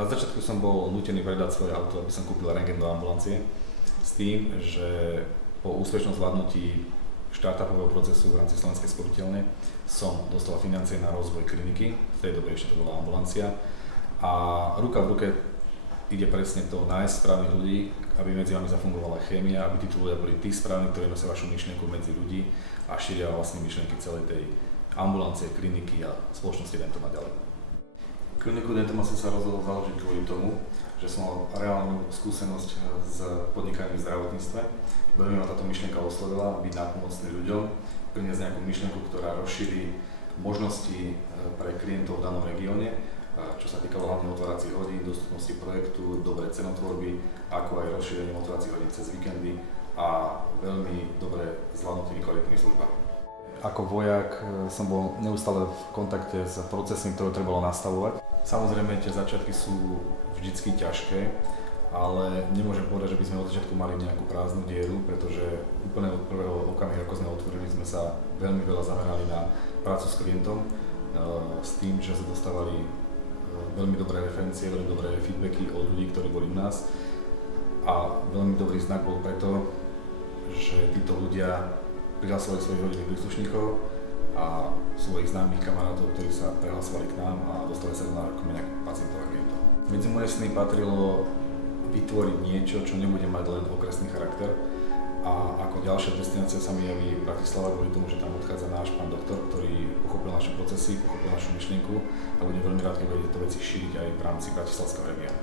Na začiatku som bol nútený predať svoje auto, aby som kúpil rentgen do ambulancie, s tým, že po úspešnom zvládnutí štartupového procesu v rámci Slovenskej sporiteľne som dostal financie na rozvoj kliniky, v tej dobe ešte to bola ambulancia, a ruka v ruke ide presne to nájsť správnych ľudí, aby medzi vami zafungovala chémia, aby títo ľudia boli tí správni, ktorí nosia vašu myšlienku medzi ľudí a šíria vlastne myšlienky celej tej ambulancie, kliniky a spoločnosti Dentoma ďalej. Kliniku Dentoma som sa rozhodol založiť kvôli tomu, že som mal reálnu skúsenosť s podnikaním v zdravotníctve. Veľmi ma táto myšlienka oslovila, byť nápomocný ľuďom, priniesť nejakú myšlienku, ktorá rozšíri možnosti pre klientov v danom regióne, čo sa týkalo hlavne otváracích hodín, dostupnosti projektu, dobrej cenotvorby, ako aj rozšírenie otváracích hodín cez víkendy a veľmi dobre zvládnutými kvalitnými službami. Ako vojak som bol neustále v kontakte s procesmi, ktoré trebalo nastavovať. Samozrejme, tie začiatky sú vždycky ťažké, ale nemôžem povedať, že by sme od začiatku mali nejakú prázdnu dieru, pretože úplne od prvého okamihu, ako sme otvorili, sme sa veľmi veľa zamerali na prácu s klientom, s tým, že sa dostávali veľmi dobré referencie, veľmi dobré feedbacky od ľudí, ktorí boli u nás. A veľmi dobrý znak bol preto, že títo ľudia prihlasovali svojich rodinných príslušníkov a svojich známych kamarátov, ktorí sa prihlasovali k nám a dostali sa na kmeň pacientov a klientov. Medzi moje sny patrilo vytvoriť niečo, čo nebude mať len okresný charakter, a ako ďalšia destinácia sa mi javí Bratislava kvôli tomu, že tam odchádza náš pán doktor, ktorý pochopil naše procesy, pochopil našu myšlienku a bude veľmi rád, keď bude tieto veci šíriť aj v rámci bratislavského regiónu.